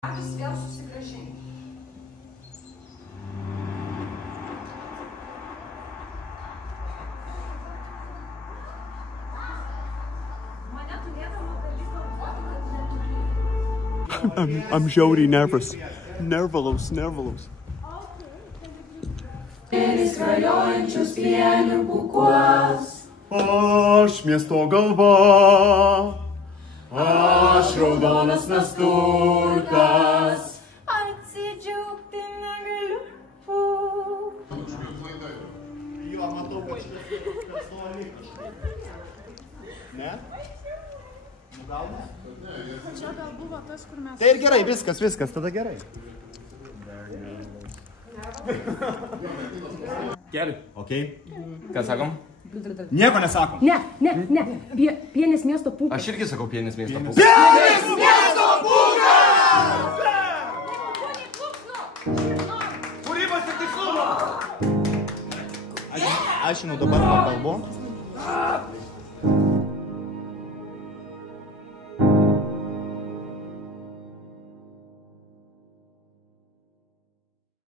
Vis vėl susigrąžinti. Mane turėdama dalyką galvoti, kad neturi. I'm žiauriai nervous. Nervalos. Skrajojančius pienių bukuos. Aš miesto galva. Aš raudonas nasturtas. Atsidžiaugti negaliu. Jo, matau, kad šitas nori. Ne? Nugauna? Čia gal buvo tas, kur mes... Tai ir gerai, viskas, tada gerai. Gerai. Ok. Ką sakom? Nieko nesakom. Ne. Pienis miesto pūkas. Aš irgi sakau pienis miesto pūkas. Pienis miesto pūkas! Kūrybos ir tikslumo! Aš žinau dabar pakalbu.